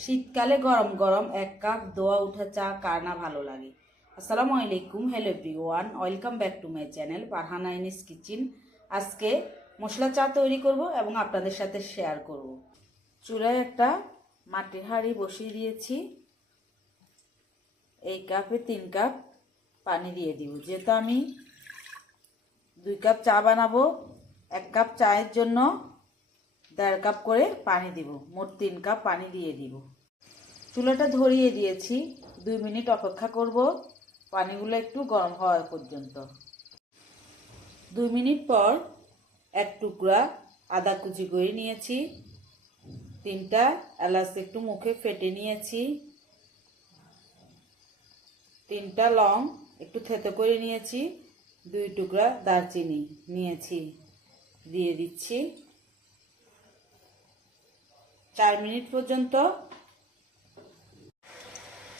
শীতকালে গরম গরম এক কাপ দোয়া উঠা চা কার না ভালো লাগে। আসসালামু আলাইকুম, hello everyone, welcome back to my channel Farhana ইনিস কিচেন। আজকে মশলা চা তৈরি করব এবং আপনাদের সাথে শেয়ার করব। চুলায় একটা মাটির হাঁড়ি বসিয়ে দিয়েছি। এই কাপে 3 কাপ পানি দিয়ে দিব। যেহেতু আমি 2 কাপ চা বানাবো, 1 কাপ চায়ের জন্য 1.5 কাপ করে পানি দিব। মোট 3 কাপ পানি দিয়ে দিব। চুলাটা ধরিয়ে দিয়েছি, 2 মিনিট অপেক্ষা করব পানিগুলো একটু গরম হওয়ার পর্যন্ত। 2 মিনিট পর 1 টুকরা আদা কুচি করে নিয়েছি, 3টা এলাচ একটু মুখে ফেটে নিয়েছি, 3টা লং একটু থেতো করে নিয়েছি, 2 টুকরা দারচিনি নিয়েছি, দিয়ে দিচ্ছি। 4 মিনিট পর্যন্ত।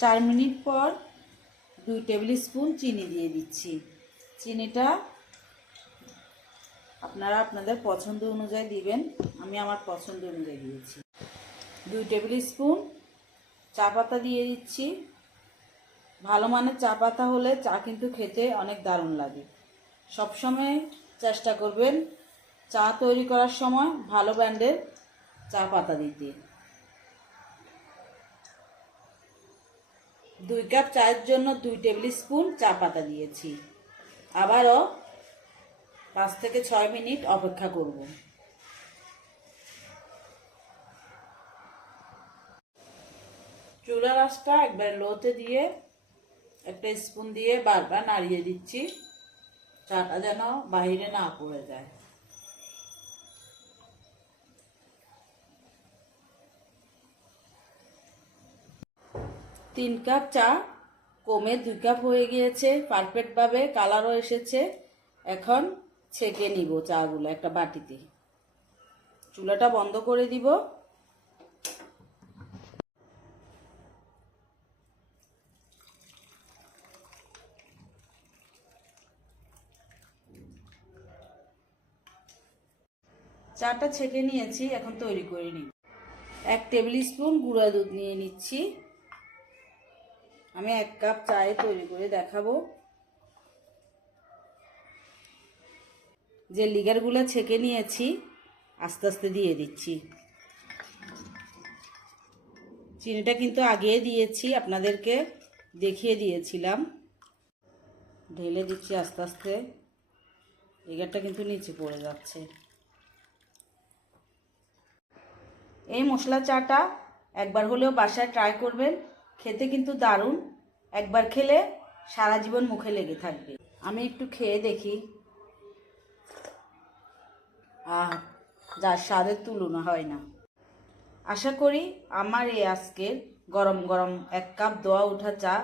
4 মিনিট পর 2 টেবিল স্পুন চিনি দিয়ে দিচ্ছি। চিনিটা আপনারা আপনাদের পছন্দ অনুযায়ী দিবেন, আমি আমার পছন্দ অনুযায়ী দিয়েছি। 2 টেবিল স্পুন চা পাতা দিয়ে দিচ্ছি। ভালো মানের চা পাতা হলে চা কিন্তু খেতে অনেক দারুণ লাগে। সবসময় চেষ্টা করবেন চা তৈরি করার সময় ভালো ব্র্যান্ডের চা পাতা দিতে। 2 কাপ চায়ের জন্য 2 টেবিল স্পুন চা পাতা দিয়েছি। আবারও 5 থেকে 6 মিনিট অপেক্ষা করব। চুলার আঁচটা একবার লোতে দিয়ে একটা স্পুন দিয়ে বারবার নাড়িয়ে দিচ্ছি, চাটা যেন বাইরে না পড়ে যায়। তিন কাপ চা কমে 2 কাপ হয়ে গিয়েছে, পারফেক্ট ভাবে কালারও এসেছে। এখন ছেঁকে নিব চাগুলো একটা বাটিতে। চুলাটা বন্ধ করে দিব। চাটা ছেঁকে নিয়েছি, এখন তৈরি করে নিব। 1 টেবিল স্পুন গুঁড়া দুধ নিয়ে নিচ্ছি। আমি 1 কাপ চায়ে তৈরি করে দেখাবো। যে লিগারগুলো ছেঁকে নিয়েছি আস্তে আস্তে দিয়ে দিচ্ছি। চিনিটা কিন্তু আগে দিয়েছি, আপনাদেরকে দেখিয়ে দিয়েছিলাম। ঢেলে দিচ্ছি আস্তে আস্তে, লিগারটা কিন্তু নিচে পড়ে যাচ্ছে। এই মশলা চাটা একবার হলেও বাসায় ট্রাই করবেন, খেতে কিন্তু দারুণ। একবার খেলে সারা জীবন মুখে লেগে থাকবে। আমি একটু খেয়ে দেখি, যার স্বাদের তুলনা হয় না। আশা করি আমার এই আজকের গরম গরম 1 কাপ দোয়া উঠা চা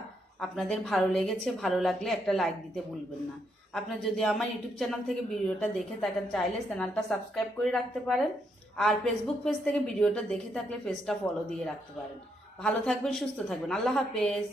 আপনাদের ভালো লেগেছে। ভালো লাগলে একটা লাইক দিতে ভুলবেন না। আপনার যদি আমার ইউটিউব চ্যানেল থেকে ভিডিওটা দেখে থাকেন, চাইলে চ্যানেলটা সাবস্ক্রাইব করে রাখতে পারেন। আর ফেসবুক পেজ থেকে ভিডিওটা দেখে থাকলে পেজটা ফলো দিয়ে রাখতে পারেন। ভালো থাকবেন, সুস্থ থাকবেন। আল্লাহ হাফেজ।